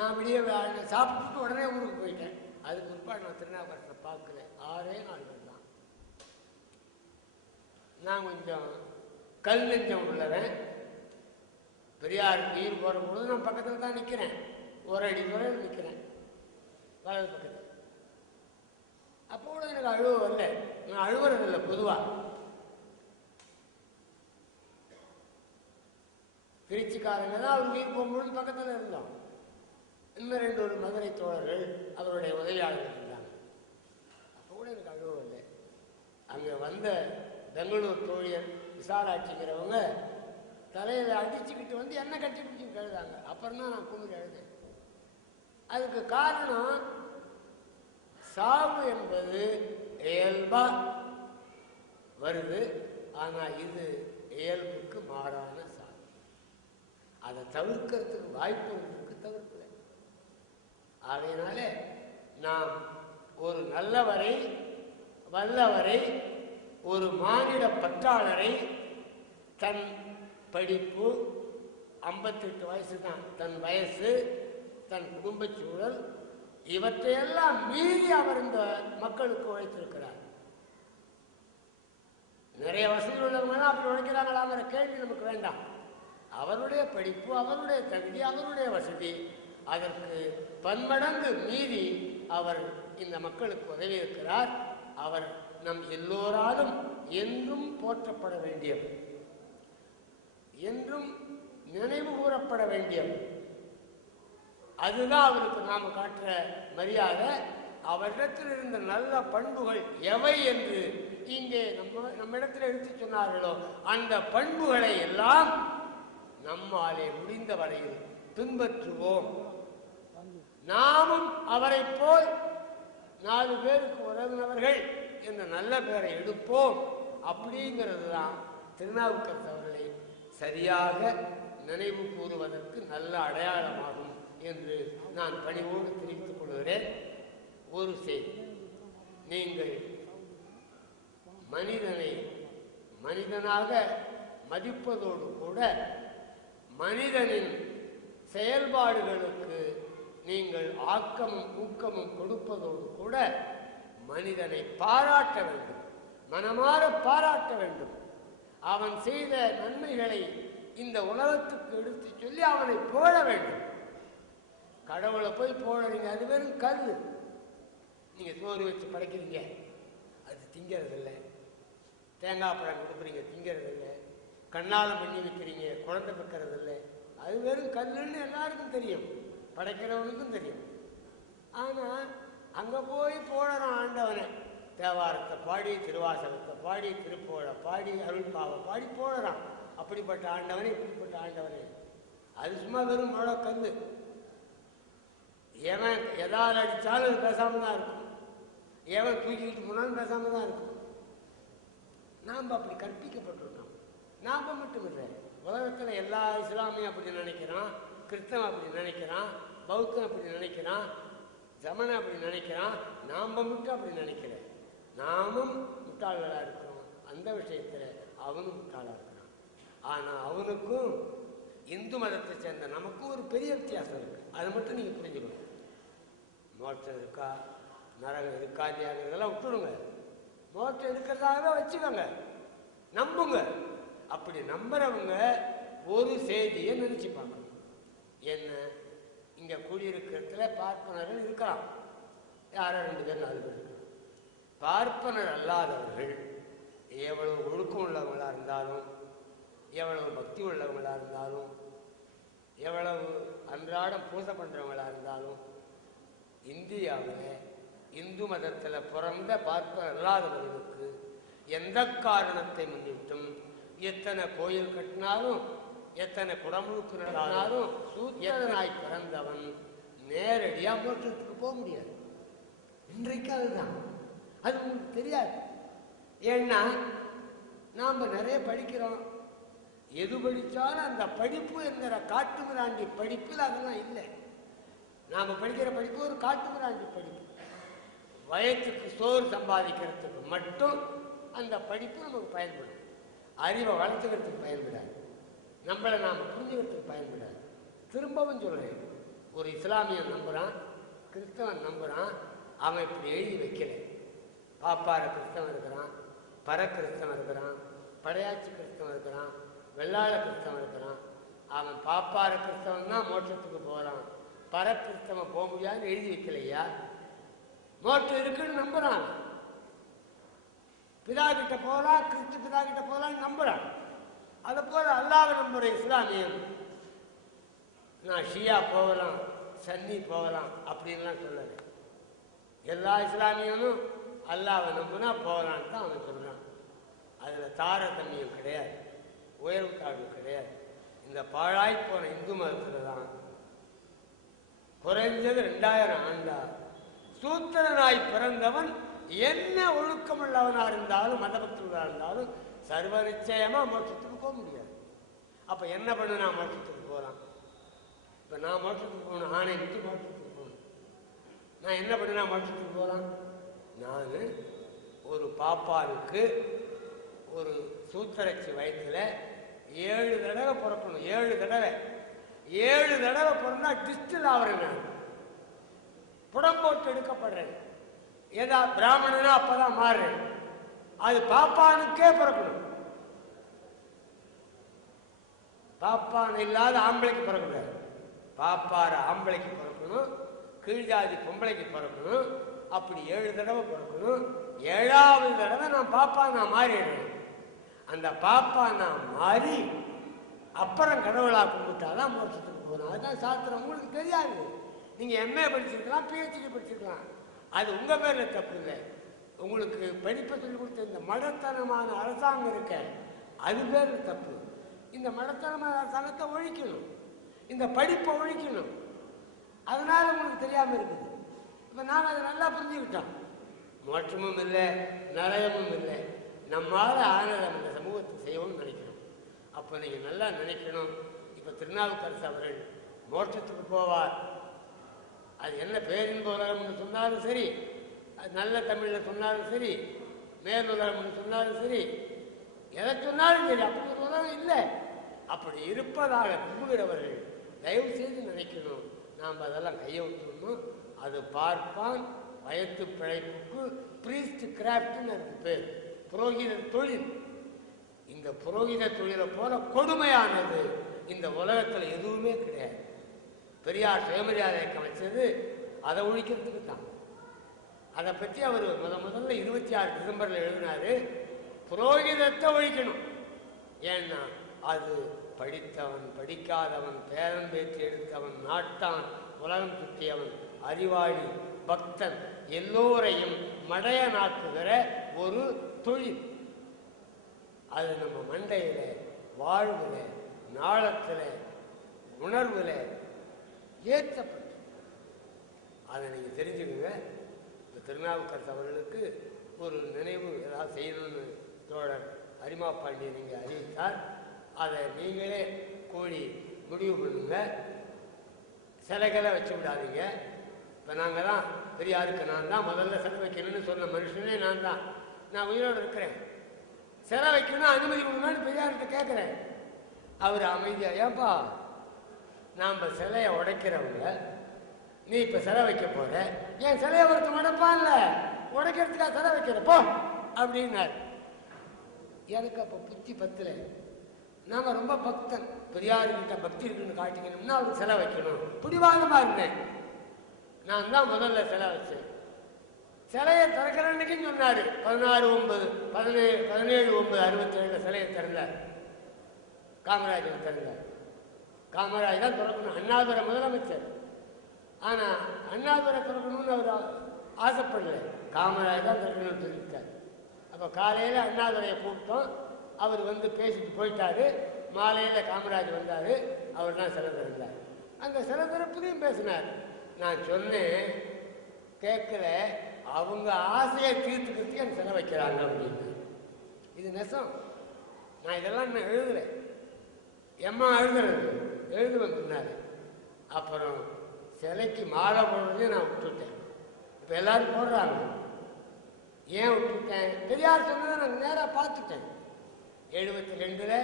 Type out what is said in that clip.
நான் வெளியே சாப்பிட்டுட்டு உடனே ஊருக்கு போயிட்டேன். அதுக்கு முற்பாடு நான் திருநாவுக்கரசரை பார்க்கல. 6 நாள்கள் தான். நான் கொஞ்சம் கல் நெஞ்சம் உள்ளவன். பெரியார் நீர் போகிற பொழுது நான் பக்கத்தில் தான் நிற்கிறேன். 1 அடி தூரம் நிற்கிறேன் வலது பக்கத்தில். அப்போது எனக்கு அழுவ வரல. நான் அழுவுறதில்லை பொதுவாக. திருச்சிக்காரங்க தான் அவர் நீர் போகும்பொழுது பக்கத்தில் இருந்தோம். இன்னும் 2 மதுரை தோழர்கள் அவருடைய உதவியாளர்கள் இருந்தாங்க. அப்போ கூட எனக்கு அழுவ வரல. அங்கே வந்த பெங்களூர் தோழியர் விசாலாட்சிங்கிறவங்க தலையில் அடிச்சுக்கிட்டு வந்து என்ன கட்டி பிடிச்சிக்கிட்டு எழுதாங்க. அப்புறம் தான் நான் கும்பிட்டு எழுதேன். அதுக்கு காரணம் சாவு என்பது இயல்பா வருது. ஆனால் இது இயல்புக்கு மாறான சாவு. அதை தவிர்க்கிறதுக்கு வாய்ப்பு இருக்கு, தவிர்க்கல. ஆகையினால நாம் ஒரு நல்லவரை, வல்லவரை, ஒரு மானிட பற்றாளரை தன் படிப்பு 58 வயசு தான், தன் வயசு, தன் குடும்ப சூழல், இவற்றையெல்லாம் மீறி அவர் இந்த மக்களுக்கு உழைத்திருக்கிறார். நிறைய வசதி உள்ளவங்களாம் அப்படி உழைக்கிறாங்களாங்கிற கேள்வி நமக்கு வேண்டாம். அவருடைய படிப்பு, அவருடைய தகுதி, அவருடைய வசதி, அதற்கு பன்மடங்கு மீறி அவர் இந்த மக்களுக்கு உதவி இருக்கிறார். அவர் நம் எல்லோராலும் என்றும் போற்றப்பட வேண்டியவர், என்றும் நினைவு கூறப்பட வேண்டியவர். அதுதான் அவருக்கு நாம் காட்டுற மரியாதை. அவரிடத்தில் இருந்த நல்ல பண்புகள் எவை என்று இங்கே நம்மிடத்தில் எடுத்து சொன்னார்களோ அந்த பண்புகளை எல்லாம் நம்மாலே முடிந்த வரையில் பின்பற்றுவோம். நாமும் அவரை போல் 4 பேருக்கு உதவினவர்கள் என்ற நல்ல பெயரை எடுப்போம். அப்படிங்கிறது தான் திருநாவுக்கரசர் அவர்களை சரியாக நினைவு கூறுவதற்கு நல்ல அடையாளமாகும் என்று நான் பணிவோடு தெரிவித்துக் கொள்கிறேன். ஒரு செய்தி, நீங்கள் மனிதனை மனிதனாக மதிப்பதோடு கூட மனிதனின் செயல்பாடுகளுக்கு நீங்கள் ஆக்கமும் ஊக்கமும் கொடுப்பதோடு கூட மனிதனை பாராட்ட வேண்டும், மனமாற பாராட்ட வேண்டும். அவன் செய்த நன்மைகளை இந்த உலகத்துக்கு எடுத்து சொல்லி அவனை புகழ வேண்டும். கடவுளை போய் புகழறீங்க, அது வெறும் கல். நீங்க சோறு வச்சு படைக்கிறீங்க, அது திங்கிறதில்லை. தேங்காய் பழம் கொடுக்குறீங்க, திங்கிறதில்லை. கண்ணாலம் பண்ணி வைக்கிறீங்க, குழந்தை பெக்கிறதில்லை. அது வெறும் கல்லுன்னு எல்லாருக்கும் தெரியும், படைக்கிறவனுக்கும் தெரியும். ஆனால் அங்கே போய் போடுறான் ஆண்டவனை. தேவாரத்தை பாடி, திருவாசகத்தை பாடி, திருப்புகழை பாடி, அருள்பாவை பாடி போடுறான். அப்படிப்பட்ட ஆண்டவனை, இப்படிப்பட்ட ஆண்டவனை. அது சும்மா வெறும் மழை கல். எவன் எதாவது அடித்தாலும் அது பேசாமல் தான் இருக்கும். எவன் தூக்கிக்கிட்டு போனாலும் பேசாமல் தான் இருக்கும். நாம் அப்படி கற்பிக்கப்பட்டிருக்கோம். நாம் மட்டும் இல்லை, உலகத்தில் எல்லா இஸ்லாமியும் அப்படி நினைக்கிறான், கிறிஸ்தவன் அப்படி நினைக்கிறான், பௌத்தம் அப்படி நினைக்கிறான், ஜமன் அப்படி நினைக்கிறான். நாம் மட்டும் அப்படி நினைக்கல. நாமும் முட்டாள்களாக இருக்கிறோம். அந்த விஷயத்தில் அவனும் முட்டாளாக இருக்கிறான். ஆனால் அவனுக்கும் இந்து மதத்தை சேர்ந்த நமக்கும் ஒரு பெரிய வித்தியாசம் இருக்குது. அதை மட்டும் நீங்கள் புரிஞ்சுக்கணும். மோட்சம் இருக்கா, நரகம் இருக்கா இல்லையாங்கிறதெல்லாம் விட்டுடுங்க. மோட்சம் இருக்கிறதாகவே வச்சுக்கோங்க, நம்புங்க. அப்படி நம்புறவங்க ஒரு செய்தியை நினைச்சு பார்க்கணும். என்ன, இங்கே கூடியிருக்கிறதுல பார்ப்பனர்கள் இருக்கலாம், யாரோ 2 பேர் 4 பேர் இருக்கலாம். பார்ப்பனர் அல்லாதவர்கள் எவ்வளவு ஒழுக்கம் உள்ளவங்களாக இருந்தாலும், எவ்வளவு பக்தி உள்ளவங்களாக இருந்தாலும், எவ்வளவு அன்றாடம் பூஜை பண்ணுறவங்களாக இருந்தாலும், இந்தியாவில் இந்து மதத்தில் பிறந்த பார்ப்பனர் அல்லாதவர்களுக்கு எந்த காரணத்தை முன்னிட்டும் எத்தனை கோயில் கட்டினாலும், எத்தனை குடமுழுக்கு நடத்தினாலும், சூத்திரனாய் பிறந்தவன் நேரடியாக மோட்சத்துக்கு போக முடியாது. இன்றைக்கு அதுதான். அது உங்களுக்கு தெரியாது. ஏன்னா நாம் நிறைய படிக்கிறோம். எது படித்தாலும் அந்த படிப்பு என்கிற காட்டு மிராண்டி படிப்பில் அதெல்லாம் இல்லை. நாம் படிக்கிற படிப்பு ஒரு காட்டு மிராண்டி படிப்பு. வயத்துக்கு சோறு சம்பாதிக்கிறதுக்கு மட்டும் அந்த படிப்பு நமக்கு பயன்படும். அறிவை வளர்த்துக்கிறதுக்கு பயன்படாது, நம்மளை நாம் புரிஞ்சுக்கிறதுக்கு பயன்படாது. திரும்பவும் சொல்கிறேன், ஒரு இஸ்லாமியன் நம்புகிறான், கிறிஸ்தவன் நம்புகிறான். அவன் இப்படி எழுதி வைக்கல. பாப்பார கிறிஸ்தவன் இருக்கிறான், பர கிறிஸ்தவன் இருக்கிறான், படையாச்சி கிறிஸ்தவன் இருக்கிறான், வெள்ளாள கிறிஸ்தவன் இருக்கிறான். அவன் பாப்பார கிறிஸ்தவன் தான் மோட்சத்துக்கு போகலாம், பர கிறிஸ்தவன் போக முடியாதுன்னு எழுதி வைக்கலையா? மோட்சம் இருக்குன்னு நம்புறான். பிதா கிட்ட போகலாம், கிறிஸ்து பிதா கிட்ட போகலான்னு நம்புறான். அதை போல அல்லாஹ்வை நம்புற இஸ்லாமியன் நான் ஷியா போகலாம், சன்னி போகலாம் அப்படின்லாம் சொல்லலை. எல்லா இஸ்லாமியனும் அல்லாஹ்வை நம்புனா போகலான்னு தான் அவன் சொல்றான். அதில் தாரதமியம் கிடையாது, உயர்வு தாழ்வு கிடையாது. இந்த பாழாய் போன இந்து மதத்தில் தான் குறைஞ்சது 2000 ஆண்டா சூத்திரனாய் பிறந்தவன் என்ன ஒழுக்கமுள்ளவனா இருந்தாலும் மதபக்தர்களாக இருந்தாலும் சர்வ நிச்சயமா மோட்சத்துக்கு போக முடியாது. அப்ப என்ன பண்ணு, நான் மோட்சத்துக்கு போகலாம். இப்ப நான் மோட்சத்துக்கு போகணும், ஆணை விட்டு மோட்சத்துக்கு போகணும். நான் என்ன பண்ணு, நான் மோட்சத்துக்கு போகலாம். நான் ஒரு பாப்பாவுக்கு ஒரு சூத்திரச்சி வயசுல 7 தடவை பிறக்கணும். 7 தடவை 7 தடவை பிறந்தா டிஸ்டில் ஆகிறேன், நான் புடம் போட்டு எடுக்கப்படுறேன். ஏதா பிராமணனா அப்பதான் மாறுறேன். அது பாப்பானுக்கே பிறக்கணும். பாப்பான் இல்லாத ஆம்பளைக்கு பிறக்கக்கூடாது. பாப்பார ஆம்பளைக்கு பிறக்கணும், கீழ்ஜாதி பொம்பளைக்கு பிறக்கணும். அப்படி 7 தடவை பிறக்கணும். 7வது தடவை நான் பாப்பா நான் மாறிடுறேன். அந்த பாப்பா நான் மாறி அப்புறம் கடவுளா கும்பிட்டாதான் மோட்சத்துக்கு போகணும். அதுதான் சாஸ்திரம். உங்களுக்கு தெரியாது. நீங்க MA படிச்சிருக்கலாம், PhD படிச்சிருக்கலாம். அது உங்க பேர்ல தப்பு இல்லை. உங்களுக்கு படிப்பை சொல்லிக் கொடுத்த இந்த மடத்தனமான அரசாங்கம் இருக்க, அது பேர் தப்பு. இந்த மடத்தனமான அரசாங்கத்தை ஒழிக்கணும், இந்த படிப்பை ஒழிக்கணும். அதனால உங்களுக்கு தெரியாம இருக்குது. இப்ப நாங்கள் அதை நல்லா புரிஞ்சுக்கிட்டோம். மோட்சமும் இல்லை, நரகமும் இல்லை. நம்மால ஆனதை இந்த சமூகத்தை செய்யணும்னு நினைக்கணும். அப்போ நீங்க நல்லா நினைக்கணும். இப்ப திருநாவுக்கரசு அவர்கள் மோட்சத்துக்கு போவார். அது என்ன பேரின்ப உலகம்னு சொன்னாலும் சரி, அது நல்ல தமிழில் சொன்னாலும் சரி, மேலுலகம்னு சொன்னாலும் சரி, எதை சொன்னாலும் சரி, அப்படி ஒரு உலகம் இல்லை. அப்படி இருப்பதாக நம்புகிறவர்கள் தயவு செய்து நினைக்கணும், நாம் அதெல்லாம் கையை விட்டுணும். அது பார்ப்பான் வயத்து பிழைப்புக்கு பிரீஸ்ட் கிராஃப்ட்னு அதுக்கு பேர், புரோகித தொழில். இந்த புரோகித தொழிலை போல கொடுமையானது இந்த உலகத்தில் எதுவுமே கிடையாது. பெரியார் சுயமரியாதை இயக்கம் வச்சது அதை ஒழிக்கிறதுக்கு தான். அதை பற்றி அவர் முதல்ல 26 டிசம்பரில் எழுதினாரு, புரோகிதத்தை ஒழிக்கணும். ஏன்னா அது படித்தவன், படிக்காதவன், பேரம் பேச்சு எடுத்தவன், நாட்டான், உலகம் சுற்றியவன், அறிவாளி, பக்தன் எல்லோரையும் மடையனாக்குகிற ஒரு தொழில். அது நம்ம மண்டையில, வாழ்வுல, நாளத்துல, உணர்வுல ஏற்றப்பட்டு. அதை நீங்க தெரிஞ்சுக்கங்க. இந்த திருநாவுக்கரசு அவர்களுக்கு ஒரு நினைவு ஏதாவது செய்யணும்னு தோழர் அரிமா பாண்டியன் நீங்க அறிவித்தார். அதை நீங்களே கூடி முடிவு பண்ணுங்க. சிலைகளை வச்சு விடாதீங்க. இப்போ நாங்கள் தான் பெரியாருக்கு நான் தான் முதல்ல சிலை வைக்கணும்னு சொன்ன மனுஷனே நான் தான். நான் உயிரோடு இருக்கிறேன். சிலை வைக்கணும்னா அனுமதி கொடுக்கணும்னு பெரியார்கிட்ட கேட்குறேன். அவர் அமைதியா, ஏப்பா நாம் சிலையை உடைக்கிறவங்க, நீ இப்போ சிலை வைக்க போற, ஏன் சிலையை ஒருத்தன் உடைப்பான்ல, உடைக்கிறதுக்காக சிலை வைக்கிறப்போ அப்படின்னாரு. எனக்கு அப்போ புத்தி பத்தில். நாங்கள் ரொம்ப பக்தன், பெரியார்கிட்ட பக்தி இருக்குன்னு காட்டிக்கணும்னா அவருக்கு சிலை வைக்கணும் பிடிவாதமாக இருந்தேன். நான் தான் முதல்ல சிலை வச்சேன். சிலையை திறக்கிறன்னைக்கு சொன்னார் 16/9/17/67 சிலையை திறந்தார். காமராஜர் திறந்தார். காமராஜ் தான் திறக்கணும், அண்ணாதுரை முதலமைச்சர். ஆனால் அண்ணாதுரை திறக்கணும்னு அவர் ஆசைப்படல, காமராஜ் தான் திறக்கணும்னு சொல்லியிருக்கார். அப்போ காலையில் அண்ணாதுரையை கூப்பிட்டோம். அவர் வந்து பேசிட்டு போயிட்டாரு. மாலையில் காமராஜ் வந்தார். அவர் தான் சிலை திறந்தார். அந்த சிலை திறப்புலையும் பேசினார். நான் சொன்னேன், கேட்கல, அவங்க ஆசையை தீர்த்துக்கிறதுக்கு அந்த சிலை வைக்கிறாங்க அப்படின்னு. இது நெசம். நான் இதெல்லாம் நான் எழுதுறேன். எம்மா எழுதுவேன் பின்னாரு. அப்புறம் சிலைக்கு மாலை போடுறதையும் நான் விட்டுட்டேன். இப்போ எல்லாரும் போடுறாங்க. ஏன் விட்டுட்டேன்? பெரியார் சொன்னதை நான் நேராக பார்த்துட்டேன். 72